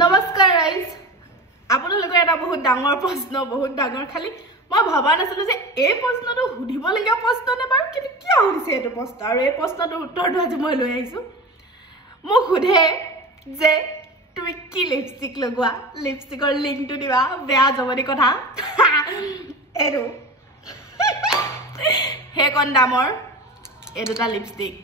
নমস্কাৰ গাইজ আপোনালোকৰ এটা বহুত ডাঙৰ প্ৰশ্ন বহুত ডাঙৰ খালি মই ভাবা নাছিলো যে এই প্ৰশ্নটো সুধিবলগীয়া প্ৰশ্ন নে বাৰু কিন্তু কিয় সুধিছে এইটো প্ৰশ্ন আৰু এই প্ৰশ্নটোৰ উত্তৰটো আজি মই লৈ আহিছো মোক সুধে যে তুমি কি লিপষ্টিক লগোৱা লিপষ্টিকৰ লিংকটো দিবা বেয়া জবনি কথা এৰো হে কোন দামৰ এই দুটা লিপষ্টিক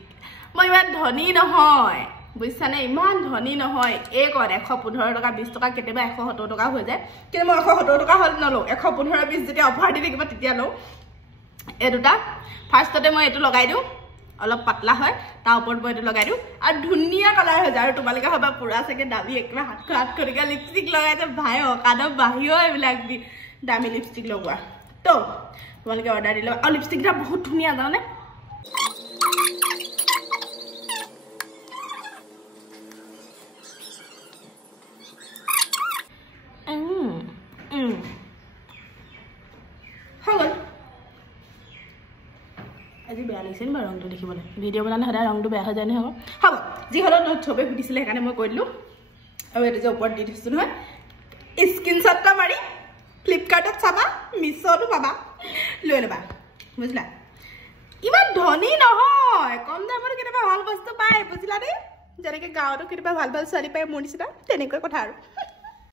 মই ইমান ধনী নহয় বুঝছানে ইমান ধনী নহয় এই কত 115 টকা 20 টকা কেতেবা 170 টকা হৈ যায় কিন্তু মই 170 টকা হল নলো 115 20 যেতিয়া অফাৰ দি থাকিব তেতিয়া লও এই দুটা ফাৰ্ষ্টতে মই এটো লগাই দিও অলপ পাতলা হয় তাৰ ওপৰত মই এটো লগাই দিও আৰু ধুনিয়া কালাৰ হৈ যায় আৰু তোমালকে হবা পুৰা সকে দাবি একলা হাত কৰিকা লিপষ্টিক লগাই যে ভাই অকাদম বাহিও এবিলাক দি দামি লিপষ্টিক লগোৱা তো তোমালকে অৰ্ডাৰ দিলো আৰু লিপষ্টিকটা বহুত ধুনিয়া জানে আজি বেয়া লাগিছে নি ৰংটো দেখিবলৈ ভিডিঅ' বনালে সদায় ৰংটো বেয়া হৈ যায় নে হ'ব যি হলো চবে সুধিছিলে সেইকাৰণে মই কৈ দিলো আৰু এটা যে ওপৰত দি দিছো নহয় স্ক্ৰীনশ্বটটা মাৰি ফ্লিপকাৰ্টত চাবা মিছতো পাবা লৈ লবা বুজিলা ইমান ধনী নহয় কম দামত কেতিয়াবা ভাল বস্তু পায় বুজিলা দেই যেনেকৈ গাঁৱতো কেতিয়াবা ভাল ভাল ছোৱালী পায় মোৰ নিচিনা তেনেকৈ কথা আৰু